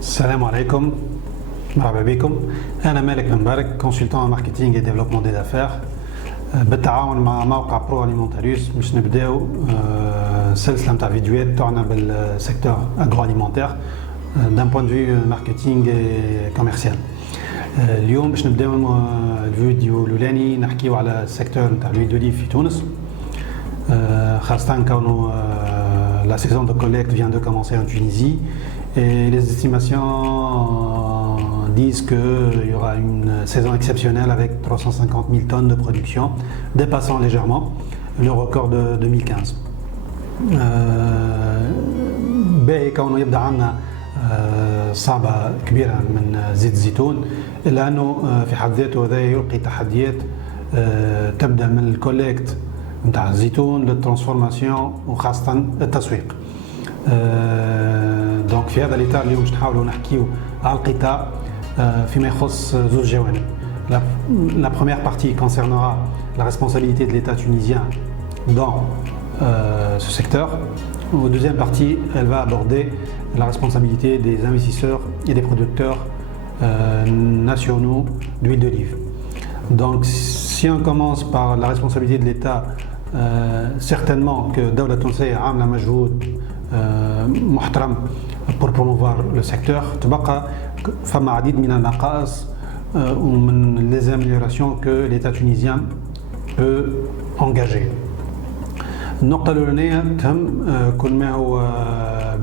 Salam alaikum, marhaba bikoum. أنا مالك مبارك, consultant en marketing et développement des affaires. بالتعاون مع موقع برو أليمونتاريوس باش نبداو سلسلة نتاع فيديوهات تعنى بالسيكتور أغرواليمونتير d'un point de vue marketing et commercial. اليوم باش نبداو الفيديو الأولاني نحكيو على السيكتور نتاع l'huile d'olive في تونس. خاصة كونه la saison de collecte vient de commencer en Tunisie et les estimations disent qu'il y aura une saison exceptionnelle avec 350 000 tonnes de production, dépassant légèrement le record de 2015. باهي كونه يبدا عندنا صعبة كبيرة من زيت الزيتون، إلا أنه في حد ذاته هذا يلقي تحديات تبدأ من الكوليكت نتاع الزيتون للترانسفورماسيون وخاصة التسويق. دونك في هذا الإطار اليوم باش نحاولوا نحكيو على القطاع فيما يخص زوج جوانب. La première partie concernera la responsabilité de l'État tunisien dans ce secteur. La deuxième partie, elle va aborder la responsabilité des investisseurs et des producteurs nationaux d'huile d'olive. Donc si on commence par la responsabilité de l'État, certainement que الدولة التونسية عاملة مجهود محترم pour promouvoir le secteur. تبقى فما عديد من النقائص ومن les améliorations que l'État tunisien peut engager. النقطة الأولانية تهم كل ما هو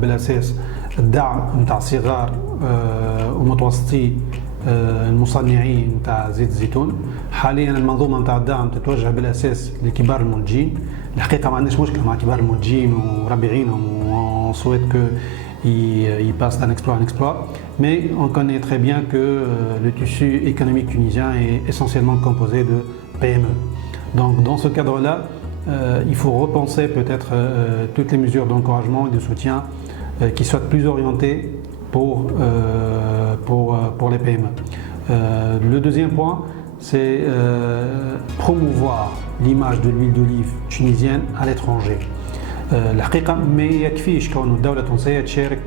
بالأساس الدعم نتاع صغار ومتوسطي المصنعين نتاع زيت الزيتون. حاليا المنظومة نتاع الدعم تتوجه بالأساس لكبار المنتجين. الحقيقة ما عندناش مشكلة مع كبار المنتجين وربي يعينهم on souhaite que ils passent d'un exploit à un exploit, mais on connaît très bien que le tissu économique tunisien est essentiellement composé de PME. Donc dans ce cadre-là, il faut repenser peut-être toutes les mesures d'encouragement et de soutien qui soient plus orientées pour les PME. Le deuxième point, c'est promouvoir l'image de l'huile d'olive tunisienne à l'étranger. الحقيقة ما يكفيش كون الدولة التونسية تشارك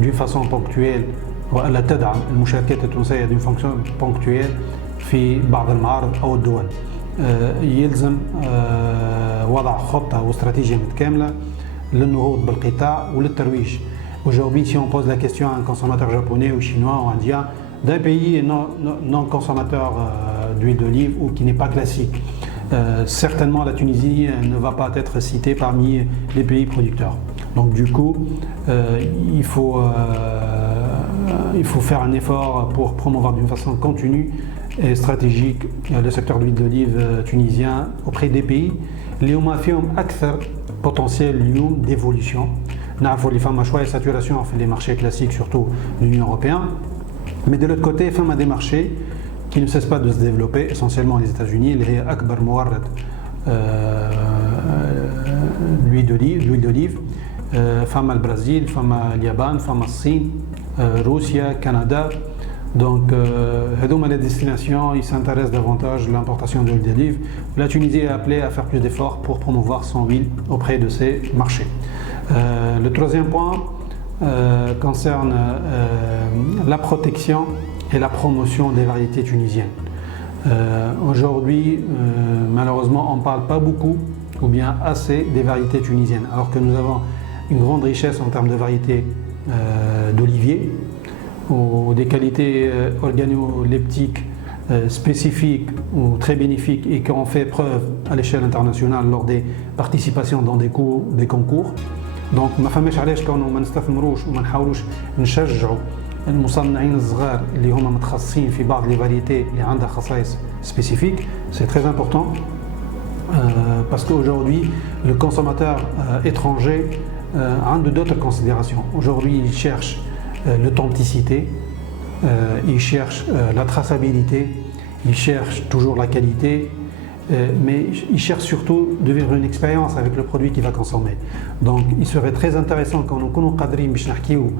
d'une façon ponctuelle ولا تدعم المشاركات التونسية d'une façon ponctuelle في بعض المعارض أو الدول. يلزم وضع خطة واستراتيجية متكاملة للنهوض بالقطاع وللترويج. Aujourd'hui, si on pose la question à un consommateur japonais ou chinois ou indien d'un pays non consommateur d'huile d'olive ou qui n'est pas classique, certainement la Tunisie ne va pas être citée parmi les pays producteurs. Donc du coup, il faut faire un effort pour promouvoir d'une façon continue et stratégique le secteur de l'huile d'olive tunisien auprès des pays اللي هما فيهم أكثر potentiel اليوم d'évolution. نعرفوا اللي فما شوية saturation في les marchés classiques surtout l'Union européenne, mais de l'autre côté فما des marchés qui ne cessent pas de se développer, essentiellement les États-Unis, اللي هي أكبر مورد l'huile d'olive. فما البرازيل, فما اليابان, فما الصين, روسيا, Canada. Donc هذوما les destinations, ils s'intéressent davantage à l'importation d'huile d'olive. La Tunisie est appelée à faire plus d'efforts pour promouvoir son huile auprès de ces marchés. Le troisième point concerne la protection et la promotion des variétés tunisiennes. Aujourd'hui, malheureusement, on ne parle pas beaucoup ou bien assez des variétés tunisiennes, alors que nous avons une grande richesse en termes de variétés d'oliviers ou des qualités organoleptiques spécifiques ou très bénéfiques et qui ont fait preuve à l'échelle internationale lors des participations dans des concours. Donc ما فهمش علاش كونه ما نستثمروش وما نحاولوش نشجعوا المصنعين الصغار اللي هما متخصصين في بعض لي فاريتي اللي عندها خصائص spécifiques. C'est très important parce qu'aujourd'hui le consommateur étranger a d'autres considérations. Aujourd'hui il cherche l'authenticité, il cherche la traçabilité, il cherche toujours la qualité, mais il cherche surtout de vivre une expérience avec le produit qu'il va consommer. Donc il serait très intéressant quand nous قادرين باش نحكيو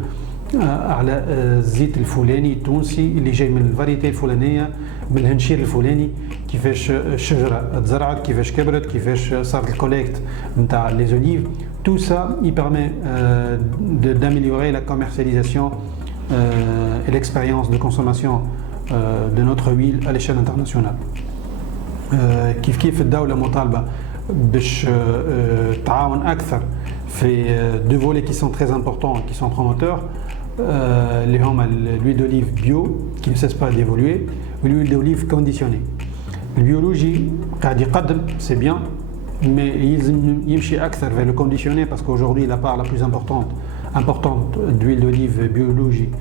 على الزيت الفلاني التونسي اللي جاي من الفاريتي الفلانيه من الهنشير الفلاني كيفاش الشجره تزرعت كيفاش كبرت كيفاش صارت الكوليكت نتاع لي اوليف. Tout ça il permet d'améliorer la commercialisation et l'expérience de consommation de notre huile à l'échelle internationale. كيف الدولة مطالبة باش تعاون أكثر في deux volets qui sont très importants et qui sont promoteurs, اللي هما l'huile d'olive bio qui ne cesse pas d'évoluer et l'huile d'olive conditionnée. البيولوجي قاعد يقدم c'est bien, mais يلزم يمشي أكثر vers le conditionné parce qu'aujourd'hui la part la plus importante d'huile d'olive biologique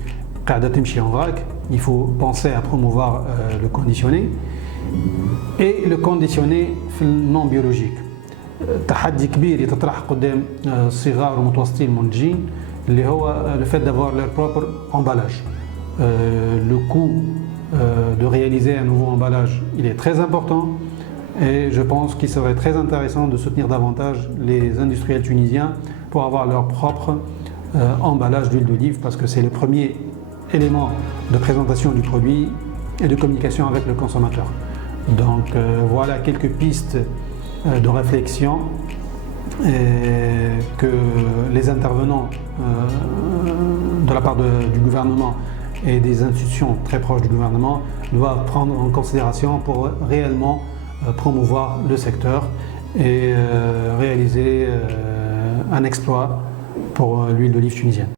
قاعدة تمشي en vrac. Il faut penser à promouvoir le conditionné et le conditionné في non biologique. تحدي كبير يتطرح قدام الصغار والمتوسطين المنتجين اللي هو le fait d'avoir leur propre emballage. Le coût de réaliser un nouveau emballage, il est très important et je pense qu'il serait très intéressant de soutenir davantage les industriels tunisiens pour avoir leur propre emballage d'huile d'olive parce que c'est le premier élément de présentation du produit et de communication avec le consommateur. Donc voilà quelques pistes de réflexion que les intervenants de la part du gouvernement et des institutions très proches du gouvernement doivent prendre en considération pour réellement promouvoir le secteur et réaliser un exploit pour l'huile d'olive tunisienne.